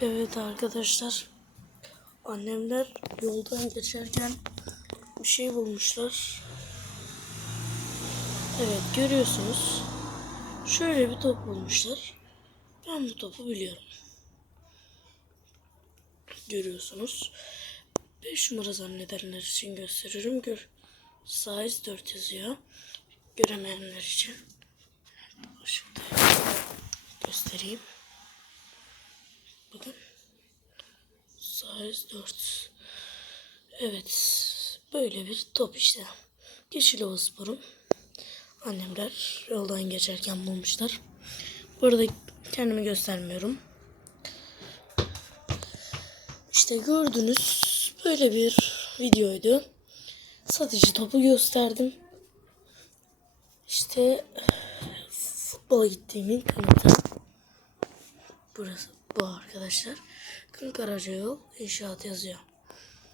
Evet arkadaşlar. Annemler yoldan geçerken bir şey bulmuşlar. Evet görüyorsunuz. Şöyle bir top bulmuşlar. Ben bu topu biliyorum. Görüyorsunuz. 5 numara zannedenler için gösteriyorum. Gör. Size 4 yazıyor. Göremeyenler için. Işıkta göstereyim. Size 4. Evet. Böyle bir top işte. Yeşilova Spor'um. Annemler yoldan geçerken bulmuşlar. Burada kendimi göstermiyorum. İşte gördünüz böyle bir videoydu. Satıcı topu gösterdim. İşte futbola gittiğimin kanıtı. Burası bu arkadaşlar. Kırık Aracı Yol inşaat yazıyor.